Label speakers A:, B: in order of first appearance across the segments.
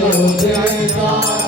A: रोते आएगा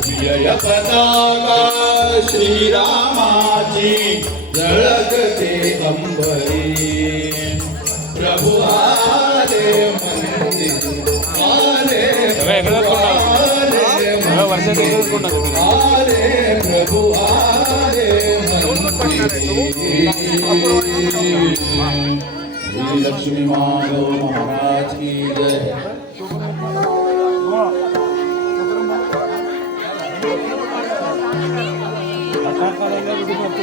B: विजय पताका श्रीरामाची झळकते अंबरी प्रभु आले मंदिर आले आले प्रभु आले मंदिर लक्ष्मी माधव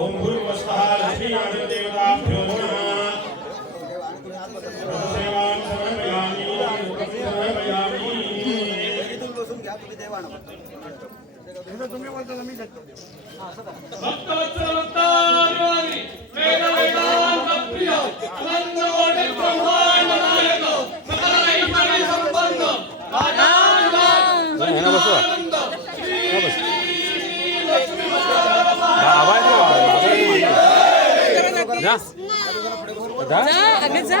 C: ओम
D: भूर्वस्वः श्री
E: आनंदेवता तुम्ही जा
F: अगं जा.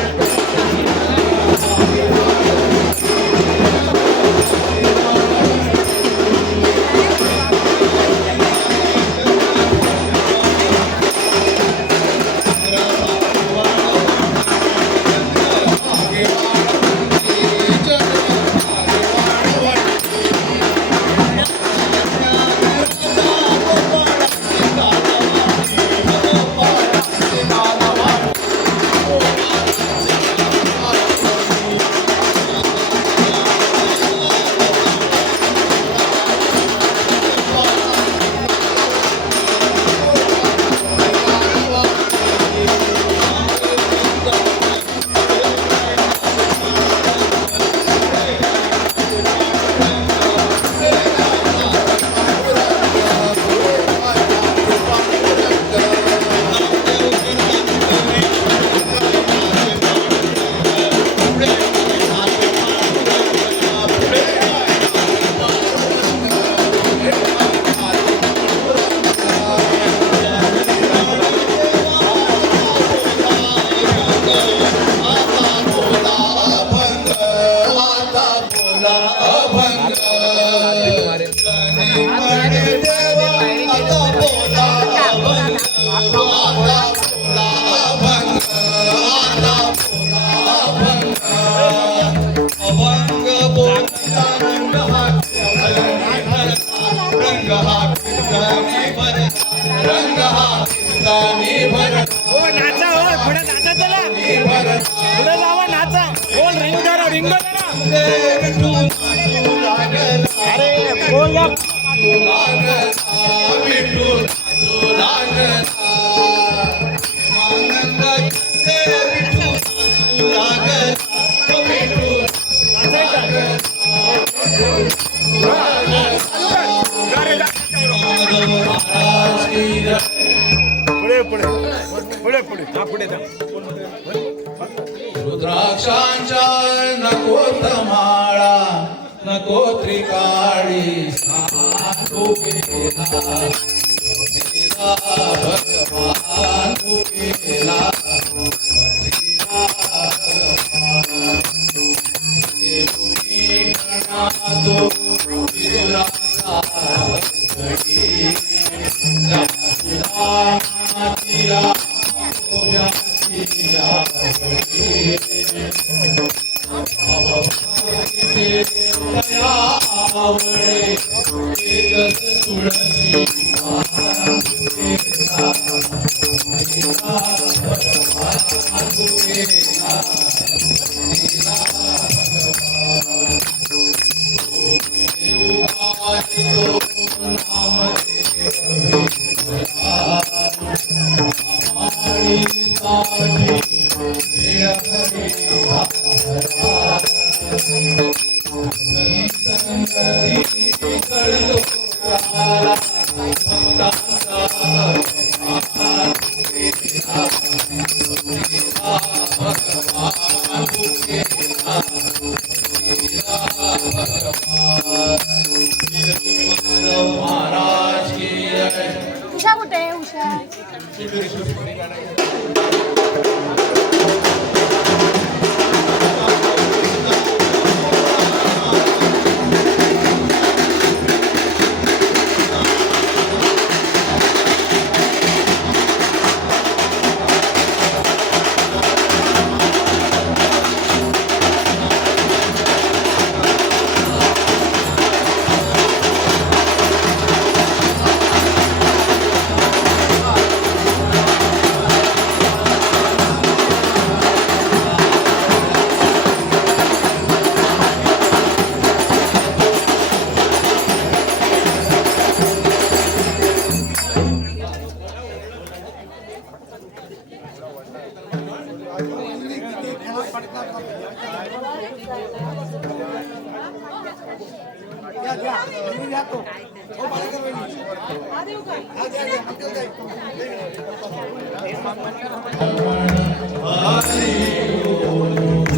F: रंग हा कीर्तनी भर रंग हा कीर्तनी भर
G: हो नाचा हो पुढे नाचा चला पुढे जावा नाचा बोल रिंग धरा रिंग धरा अरे बोल
F: लागला
A: रुद्राक्षांच्या नको माळा नको त्रिकाळी भगवान Thank you.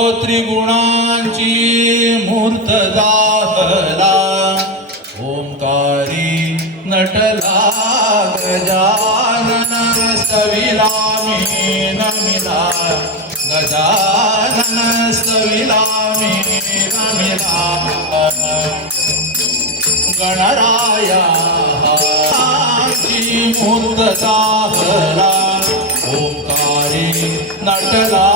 A: त्रिगुणांची मूर्त जाहला ओंकारी नटला गजानन सविलामी नमिला. गजानन सविलामी नमिला. गणराया मूर्त जाहला ओंकारी नटला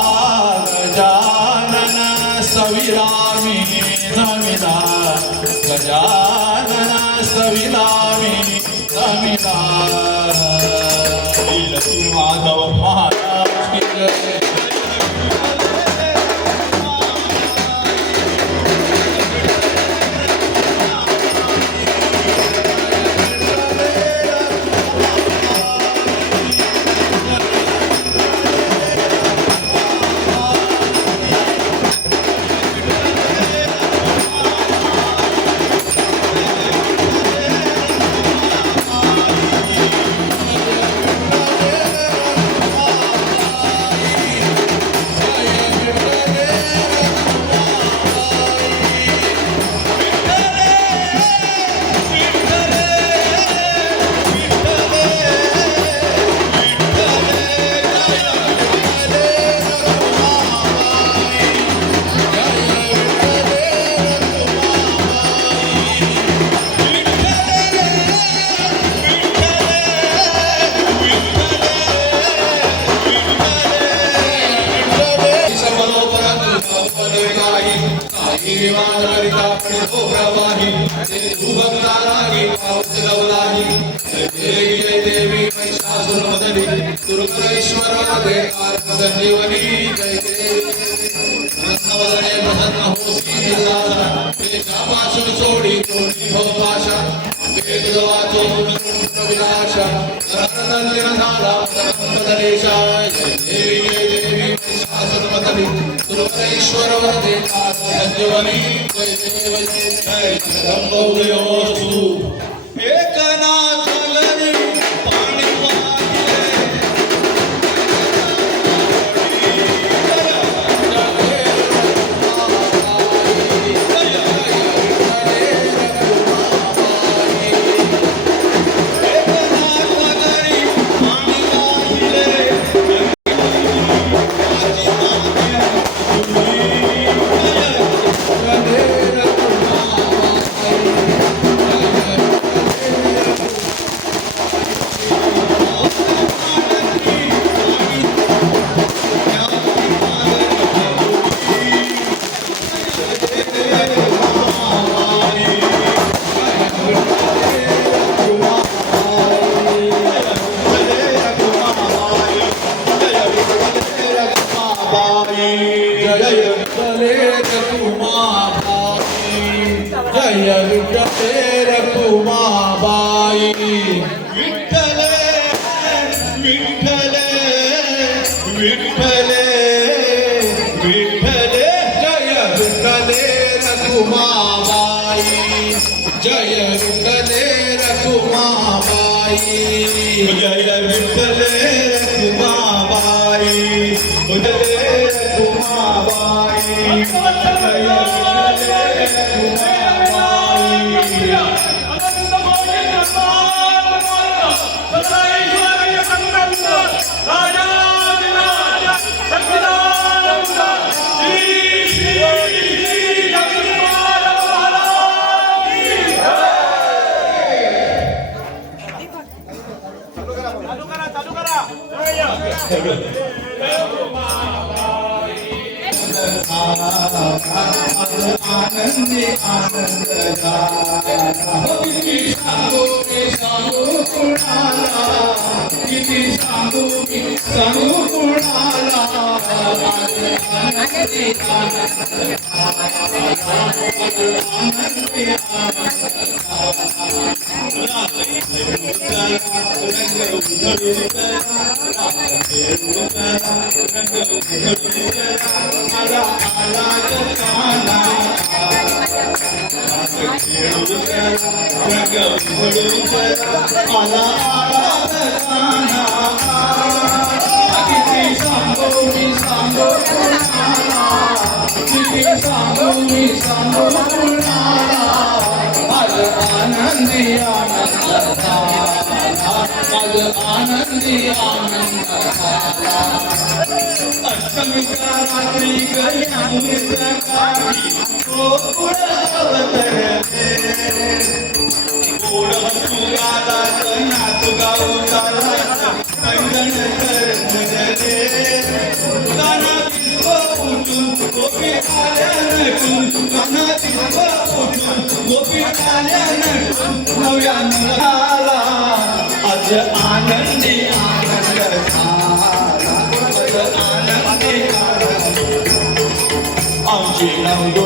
A: ಸಂಜೀವನಿ ಜಯ ರತ್ನವದನೆ ಪ್ರಸನ್ನ ಹೋ ಶ್ರೀನಿವಾಸ ವೇಷಾಪಾಶವ ಸೋಡಿ ಕೋಟಿ ಭವಪಾಶ ವೇದವಾಚೋ ವಿಲಾಸ ರತ್ನನಿರಧಾರ ಪದನೇಶ ದೇವಿ ಜಯ ದೇವಿ ಶಾಸನ ಮತನಿ ದುರ್ವರೇಶ್ವರ ವರದೆ ಸಂಜೀವನಿ ಜಯ ದೇವ ಜಯ ಜಗದಂಬೌದಯೋಸ್ತು देव baby, baby. आनंदी आनंद किती सांगू मी सांगू आनंदी आनंद झाला आज आनंदी आनंद झाला अष्टमीच्या रात्री गल्यामुळ्या काठी गोकुळ अवतरले गोड तुगाला नाच गावताला कंगन कर मुजले कानातील गोपी आनंदी आनंद झाला आनंदी आनंद आमची नवदुर्गा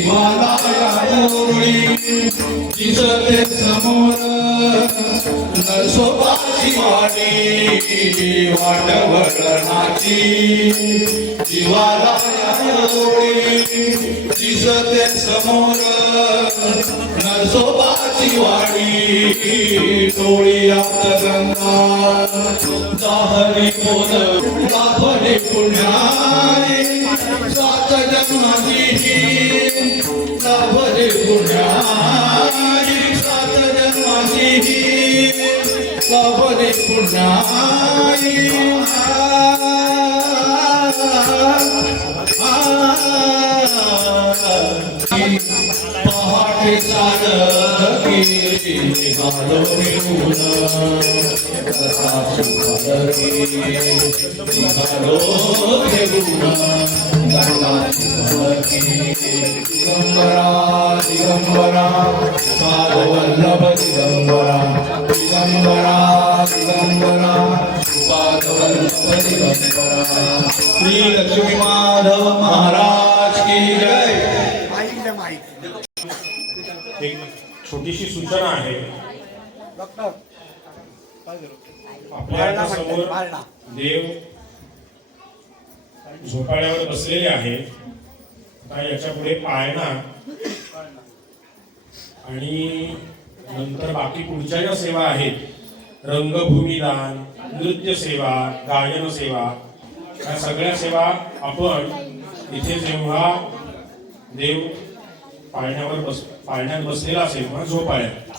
A: दिगंबरा दिसते समोर नरसोबाची वाडी वाटवळणाची शिवालया होळी दिसते समोर नरसोबाची वाडी डोळ्यात गंगा बोल पुण्याई. सात जन्माची পাহাড়ে চাল ভালো ভালো দিগম্বরা দিগম্বরা কাল বল্লভ দিগম্বরা दिगंबरा दिगंबरा पाद दिगंबरा श्री लक्ष्मी माधव महाराज की जय।
B: एक छोटीशी सूचना आहे. आपल्यासमोर देव झोपाळ्यावर बसलेले आहे. आता याच्यापुढे पाळणा आणि नंतर बाकी पुढच्या ज्या सेवा आहेत रंगभूमीदान नृत्य सेवा गायन सेवा या सगळ्या सेवा आपण इथे जेव्हा देव पाळण्यावर बस पाळण्यात बसलेला असेल किंवा झोपाळ्यात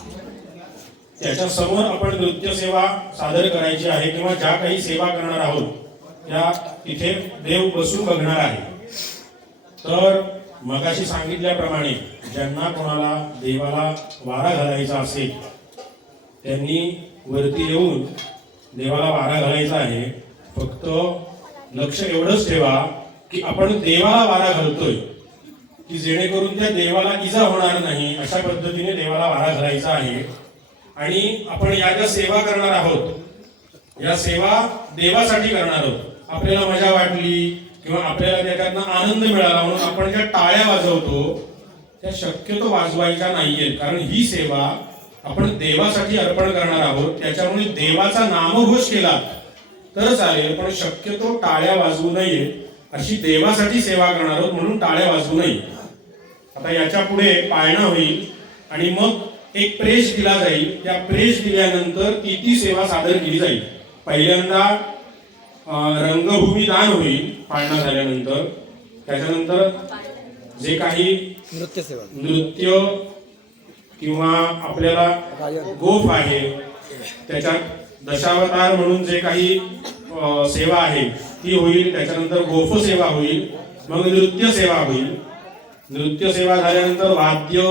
B: त्याच्यासमोर आपण नृत्य सेवा सादर करायची आहे किंवा ज्या काही सेवा करणार आहोत त्या तिथे देव बसून बघणार आहे. तर मगाशी सांगितल्याप्रमाणे ज्यांना कोणाला देवाला वारा घालायचा असेल त्यांनी वरती येऊन देवाला वारा घालायचा आहे. फक्त लक्ष एवढंच ठेवा की आपण देवाला वारा घालतोय की जेणेकरून त्या देवाला इजा होणार नाही अशा पद्धतीने देवाला वारा घालायचा आहे. आणि आपण या ज्या सेवा करणार आहोत या सेवा देवासाठी करणार आहोत. आपल्याला मजा वाटली किंवा आपल्याला त्याच्यातनं आनंद मिळाला म्हणून आपण ज्या टाळ्या वाजवतो त्या शक्यतो वाजवायच्या नाहीयेत. कारण ही सेवा आपण देवासाठी अर्पण करणार आहोत. त्याच्यामुळे देवाचा नामघोष केला तर चालेल पण शक्यतो टाळ्या वाजवू नये अशी देवासाठी सेवा करणार आहोत म्हणून टाळ्या वाजवू नये. आता याच्यापुढे पाळणा होईल आणि मग एक प्रेस दिला जाईल. त्या प्रेस दिल्यानंतर किती सेवा सादर केली जाईल. पहिल्यांदा रंगभूमी दान होईल पाळणा झाल्यानंतर? त्याच्यानंतर जे काही
E: नृत्यसेवा.
B: नृत्य किंवा आपल्याला गोफ आहे त्याच्यात दशावतार म्हणून जे काही सेवा आहे ती होईल. त्याच्यानंतर गोफ सेवा होईल. मग नृत्य सेवा होईल. नृत्य सेवा झाल्यानंतर वाद्य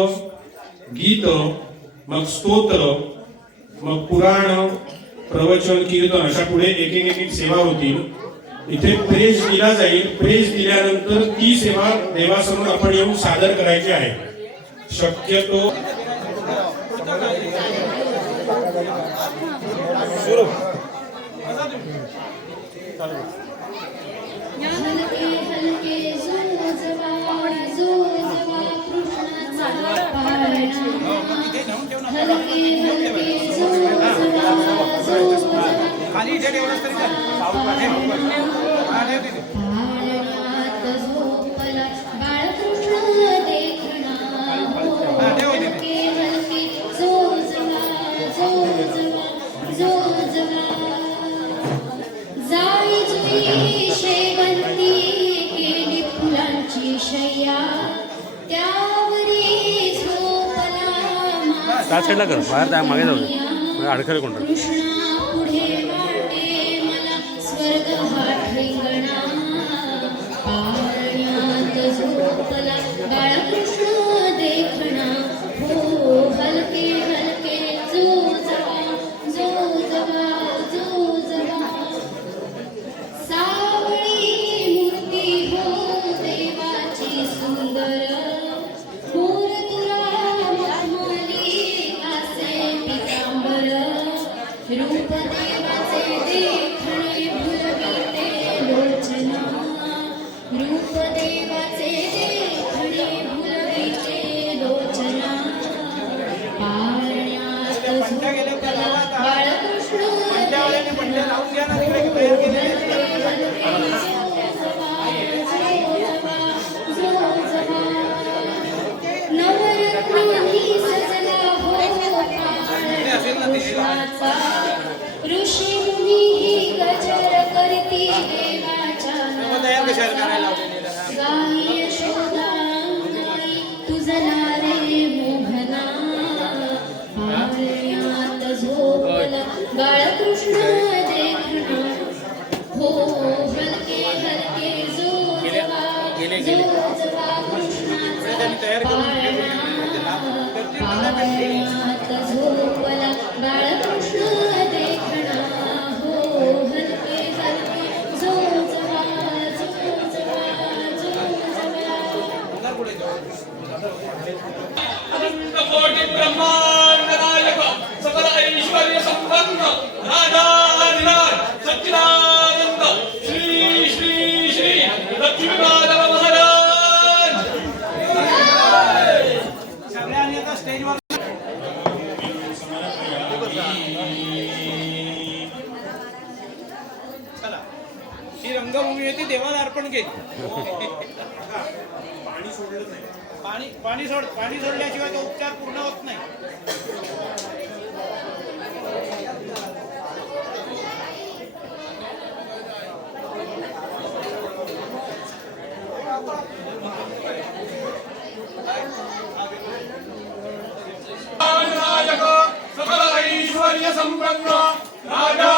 B: गीत मग स्तोत्र मग पुराण प्रवचन कीर्तन अशा पुढे एक एक सेवा होतील. इथे प्रेस दिला जाईल. प्रेस दिल्यानंतर ती सेवा देवासमोर आपण येऊन सादर करायची आहे. शक्यतो
H: हलके हलके शेवंती केली फुलांची शय्या त्यावरी झोपला
I: त्या साईडला कर, बाहेर त्या मागे जाऊ अडखळ कोण
H: ही
E: रंगभूमी होती देवाला अर्पण केली. पाणी पाणी सोड पाणी सोडल्याशिवाय तो उपचार पूर्ण होत नाही.
D: नायक सकल ఐశ్వర్య సంపన్న రాజా